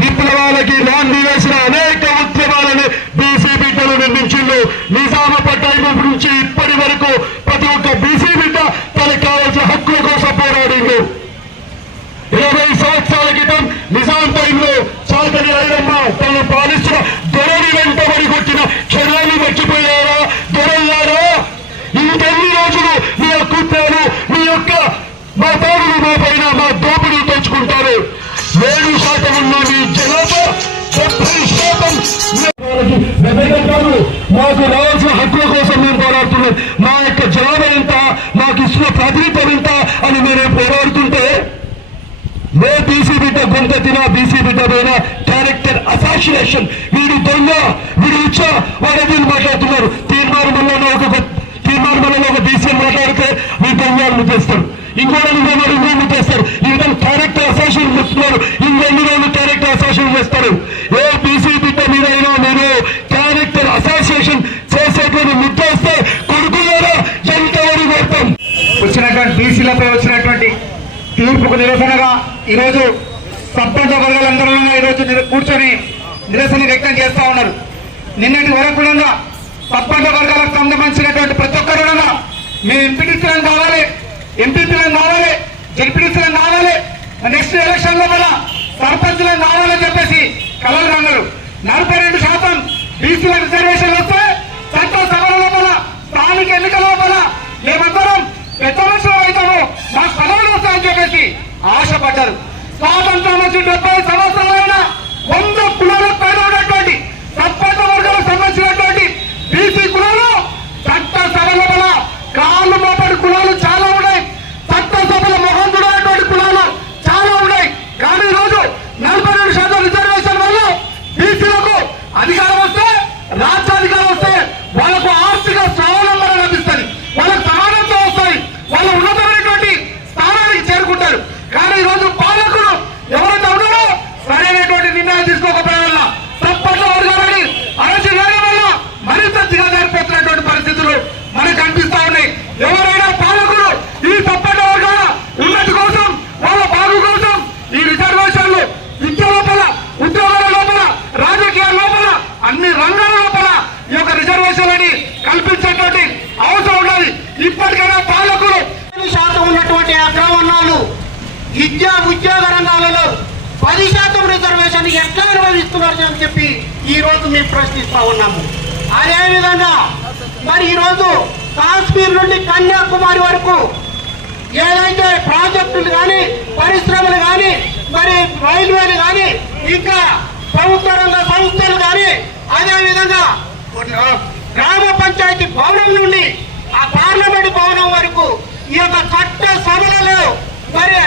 విప్లవాలకి నాంది వేసిన అనేక ఉద్యమాలను బీసీ బిడ్డలు నిర్మించిండు. నిజామ పట్టాయి నుంచి ఇప్పటి వరకు ప్రతి ఒక్క బీసీ బిడ్డ తనకు కావాల్సిన హక్కుల కోసం పోరాడిండు. 20 సంవత్సరాల క్రితం నిజాం టైంలో చాకలి ఐరమ్మ తను పాలిస్తున్న దొరని వెంటబడి కొట్టిన క్షణాన్ని మర్చిపోయారా? దొరల్లారా, ఇంకెన్ని రోజులు మీ కుట్రలు, మీ యొక్క మా పాడులు మా పైన మా దోపిడీ తెచ్చుకుంటారు? 7% ఉన్న మీ జనాభా 70% మాకు రావాల్సిన హక్కుల కోసం మేము పోరాడుతున్నాం. మా యొక్క జనాభా ఎంత, మాకు ఇస్తున్న ప్రాతినిధ్యం ఎంత అని మీరే పోరాడుతుంటే మే బీసీ బిడ్డ గొంతెత్తిన బీసీ బిడ్డ పైన క్యారెక్టర్ అసాసినేషన్, వీడు దొంగ, వీడు ఇచ్చ వాడేది మాట్లాడుతున్నారు. తీర్మానం వల్ల ఒక బీసీ మాట్లాడితే మీ దొంగలు చేస్తారు, ఇంకోటి ఇంకో చేస్తారు. ఈ విధంగా క్యారెక్టర్ అసాసినేషన్ చేస్తున్నారు. ఇంకెన్ని రోజులు క్యారెక్టర్ అసాసినేషన్ చేస్తారు? ఏ బీసీ బిడ్డ మీదైనా మీరు క్యారెక్టర్ అసాసినేషన్ చేసేటువంటి ముద్ద వస్తే కొడుకులారా ఎంతవరకు పెడతాం? వచ్చినటువంటి బీసీలపై వచ్చినటువంటి తీర్పుకు నిరసనగా ఈరోజు సబ్బండ వర్గాలందరూ ఈరోజు కూర్చొని నిరసన వ్యక్తం చేస్తా ఉన్నారు. నిన్నటి వరకు సబ్బండ వర్గాలకు సంబంధించినటువంటి ప్రతి ఒక్కరు మేము ఎంపీటీసీలను కావాలి, ఎంపీపీలను కావాలి, జడ్పీటీసీలను కావాలి, నెక్స్ట్ ఎలక్షన్ లో మన సర్పంచ్లను కావాలని చెప్పేసి కలలు అన్నారు. 42% బీసీల రిజర్వేషన్లు వస్తే చట్టసభల లోపల, స్థానిక ఎన్నికల లోపల మేమందరం పెద్ద మనుషులు అవుతాము, మా స్థలాలు వస్తాయని చెప్పేసి ఆశపడ్డారు. స్వాతంత్రం వచ్చి 70 సంవత్సరాలైనా 100 కులాలకు పైన ఉన్నటువంటి సబ్బండ వర్గాలకు సంబంధించినటువంటి బీసీ కులాలు చట్టసభల వల్ల కాళ్ళు మోపడి కులాలు చాలా ఉన్నాయి, చట్టసభల మొహం చూడనటువంటి కులాలు చాలా ఉన్నాయి. కానీ ఈరోజు 42% రిజర్వేషన్ వల్ల బీసీలకు అధికారం వస్తే, రాజ్యాధికారం వస్తే వాళ్ళకు ఆర్థిక స్వావలంబన లభిస్తుంది, వాళ్ళకు సమానత్వం వస్తాయి, వాళ్ళు ఉన్నతమైనటువంటి స్థానానికి చేరుకుంటారు. కానీ ఈరోజు పాలకులు ఎవరైతే ఉన్నారో సరైనటువంటి నిర్ణయాలు తీసుకోకపోవడం వల్ల తప్పట్ల వర్గాలని అరచి వేయడం వల్ల మరింత దిగజారిపోతున్నటువంటి పరిస్థితులు మనకు కనిపిస్తా ఉన్నాయి. ఎవరైనా పాలకులు ఈ తప్పట్ల వర్గాల ఉన్నతి కోసం, వాళ్ళ బాగు కోసం ఈ రిజర్వేషన్లు విద్య లోపల, ఉద్యోగాల లోపల, రాజకీయాల లోపల, అన్ని రంగాల లోపల ఈ యొక్క రిజర్వేషన్లని కల్పించేటువంటి అవసరం ఉన్నది. ఇప్పటికైనా పాలకులు శాతం ఉన్నటువంటి అగ్రవర్ణాలు విద్యా ఉద్యోగ రంగాలలో 10% రిజర్వేషన్ ఎట్లా నిర్వహిస్తున్నారు అని చెప్పి ఈ రోజు మేము ప్రశ్నిస్తా ఉన్నాము. అదేవిధంగా మరి ఈరోజు కాశ్మీర్ నుండి కన్యాకుమారి వరకు ఏదైతే ప్రాజెక్టులు కానీ, పరిశ్రమలు కానీ, మరి రైల్వేలు కానీ, ఇంకా ప్రభుత్వ రంగ సంస్థలు కానీ, అదేవిధంగా గ్రామ పంచాయతీ భవనం నుండి ఆ పార్లమెంట్ భవనం వరకు ఈ యొక్క చట్ట సభలలో మరి